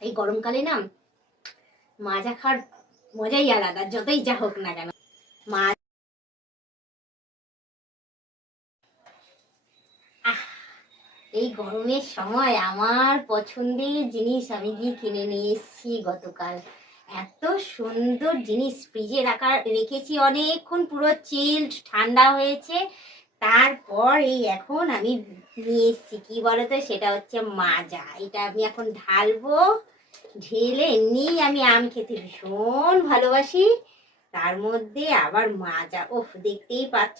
এই গরমকালে না মাজা খাওয়ার মজাই আলাদা, যতই যা হোক না কেন। মা এই গরমের সময় আমার পছন্দের জিনিস আমি গিয়ে কিনে নিয়ে এসেছি গতকাল। এত সুন্দর জিনিস ফ্রিজে রেখেছি অনেকক্ষণ, পুরো চিল্ড ঠান্ডা হয়েছে। তারপর এই এখন আমি নিয়ে এসেছি, কি বলতো, সেটা হচ্ছে মাজা। এটা আমি এখন ঢালবো, ঢেলে এমনি আমি আম খেতে ভীষণ ভালোবাসি, তার মধ্যে আবার মাজা। ওফ, দেখতেই পাচ্ছ,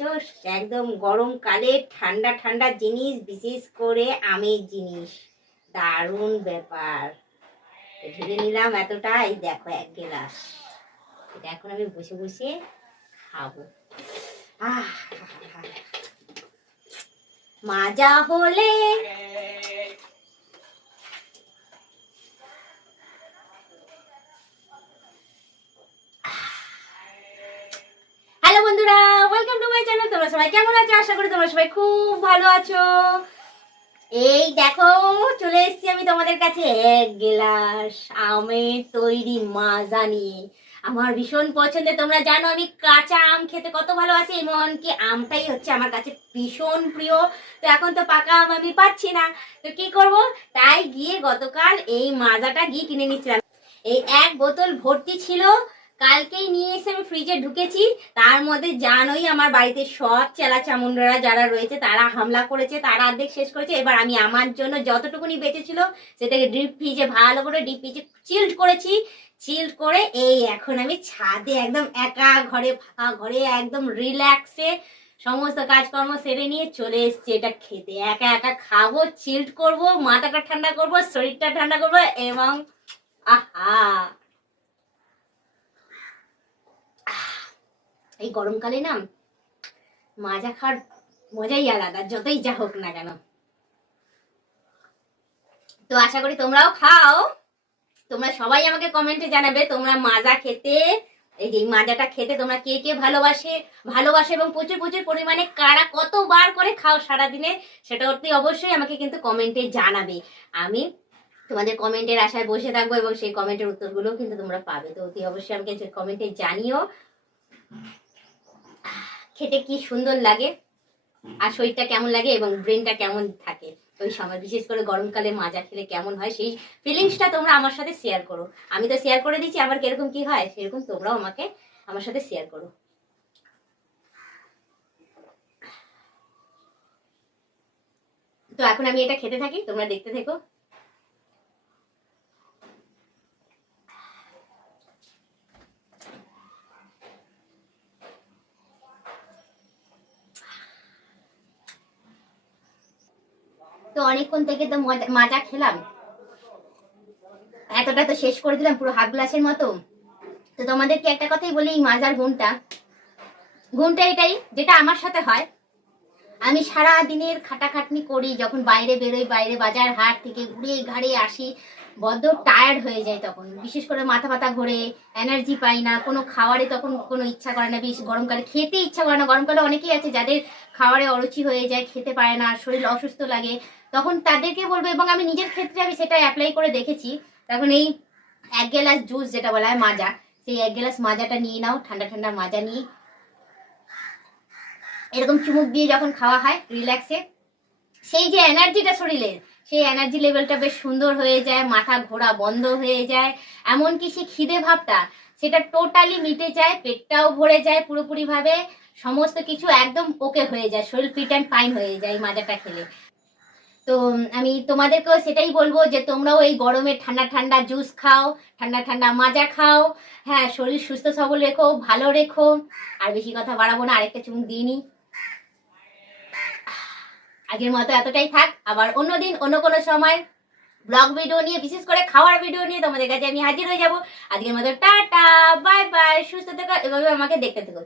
একদম গরমকালে ঠান্ডা ঠান্ডা জিনিস, বিশেষ করে আমের জিনিস, দারুণ ব্যাপার। ঢেলে নিলাম এতটা, এই দেখো 1 গ্লাস। এটা এখন আমি বসে বসে খাবো। আহ, মাজা হলে হ্যালো বন্ধুরা, ওয়েলকাম টু মাই চ্যানেল। তোমরা সবাই কেমন আছো? আশা করি তোমরা সবাই খুব ভালো আছো। এই দেখো, চলে এসেছি আমি তোমাদের কাছে 1 গ্লাস আমের তৈরি মাজা নিয়ে। আমার ভীষণ পছন্দের, তোমরা জানো আমি কাঁচা আম খেতে কত ভালোবাসি, এমনকি আমটাই হচ্ছে আমার কাছে ভীষণ প্রিয়। তো এখন তো পাকা আম আমি পাচ্ছি না, তো কি করব, তাই গিয়ে গতকাল এই মাজাটা গিয়ে কিনে নিচ্ছিলাম। এই 1 বোতল ভর্তি ছিল, কালকেই নিয়ে এসে আমি ফ্রিজে ঢুকেছি। তার মধ্যে জানোই আমার বাড়িতে সব চেলা চামুন্ডারা যারা রয়েছে তারা হামলা করেছে, তারা অর্ধেক শেষ করেছে। এবার আমি আমার জন্য যতটুকুনি বেঁচেছিল সেটাকে ডিপ ফ্রিজে ভালো করে ডিপ ফ্রিজে চিল্ড করেছি। চিল্ড করে এই এখন আমি ছাদে একদম একা ঘরে, ফাঁকা ঘরে একদম রিল্যাক্সে সমস্ত কাজকর্ম সেরে নিয়ে চলে এসছি এটা খেতে। একা একা খাবো, চিল্ড করব, মাথাটা ঠান্ডা করব, শরীরটা ঠান্ডা করব, এবং আহা, এই গরমকালে না মাজা খাওয়ার মজাই আলাদা, যতই যা হোক না কেন। তো আশা করি তোমরাও খাও। তোমরা সবাই আমাকে কমেন্টে জানাবে তোমরা মাজা খেতে, এই যে মাজাটা খেতে তোমরা কে কে ভালোবাসে এবং প্রচুর প্রচুর পরিমাণে কারা কতবার করে খাও সারাদিনে, সেটা অবশ্যই আমাকে কিন্তু কমেন্টে জানাবে। আমি তোমাদের কমেন্টের আশায় বসে থাকবো এবং সেই কমেন্টের উত্তরগুলো কিন্তু তোমরা পাবে। তো অতি অবশ্যই আমাকে কমেন্টে জানিও খেতে কি সুন্দর লাগে আর শরীরটা কেমন লাগে এবং ব্রেনটা কেমন থাকে ওই সময়, বিশেষ করে গরমকালে মাজা খেলে কেমন হয় সেই ফিলিংসটা তোমরা আমার সাথে শেয়ার করো। আমি তো শেয়ার করে দিচ্ছি, আবার কিরকম কি হয় সেরকম তোমরাও আমাকে আমার সাথে শেয়ার করো। তো এখন আমি এটা খেতে থাকি, তোমরা দেখতে থেকো। তো অনেকক্ষণ থেকে তো মাজা খেলাম, এতটা তো শেষ করে দিলাম, পুরো 1/2 গ্লাসের মতো। তো তোমাদেরকে একটা কথাই বলি, এই মাজার গুণটা এটাই, যেটা আমার সাথে হয়। আমি সারা দিনের খাটাখাটনি করি, যখন বাইরে বেরোই, বাইরে বাজার হাট থেকে ঘুরে ঘাড়ে আসি, বড্ড টায়ার্ড হয়ে যায় তখন, বিশেষ করে মাথা ব্যথা ঘোরে, এনার্জি পাই না, কোনো খাওয়ারে তখন কোনো ইচ্ছা করে না। বেশ গরমকালে খেতে ইচ্ছা করে না। গরমকালে অনেকেই আছে যাদের খাওয়ারে অরুচি হয়ে যায়, খেতে পারে না, শরীর অসুস্থ লাগে, তখন তাদেরকে বলবো, এবং আমি নিজের ক্ষেত্রে আমি সেটা অ্যাপ্লাই করে দেখেছি। তখন এই 1 গ্লাস জুস যেটা বলা হয় মাজা, সেই 1 গ্লাস মাজাটা নিয়ে নাও, ঠান্ডা ঠান্ডা মাজা নিয়ে এরকম চুমুক দিয়ে যখন খাওয়া হয় রিল্যাক্সে, সেই যে এনার্জিটা শরীরের, সেই এনার্জি লেভেলটা বেশ সুন্দর হয়ে যায়, মাথা ঘোরা বন্ধ হয়ে যায়, এমনকি সেই খিদে ভাবটা সেটা টোটালি মিটে যায়, পেটটাও ভরে যায় পুরোপুরি ভাবে, সমস্ত কিছু একদম ওকে হয়ে যায়, শরীর ফিট অ্যান্ড ফাইন হয়ে যায় মাজাটা খেলে। তো আমি তোমাদেরকেও সেটাই বলবো যে তোমরাও এই গরমে ঠান্ডা ঠান্ডা জুস খাও, ঠান্ডা ঠান্ডা মাজা খাও। হ্যাঁ, শরীর সুস্থ সবল রেখো, ভালো রেখো। আর বেশি কথা বাড়াবো না, আরেকটা চুমুক দিয়ে নি। আগের মতো এতটাই থাক, আবার অন্যদিন অন্য কোনো সময় ব্লগ ভিডিও নিয়ে, বিশেষ করে খাওয়ার ভিডিও নিয়ে তোমাদের কাছে আমি হাজির হয়ে যাব। আজকের মতো টাটা, বাই বাই, সুস্থ থেকো, এভাবে আমাকে দেখতে থেকো।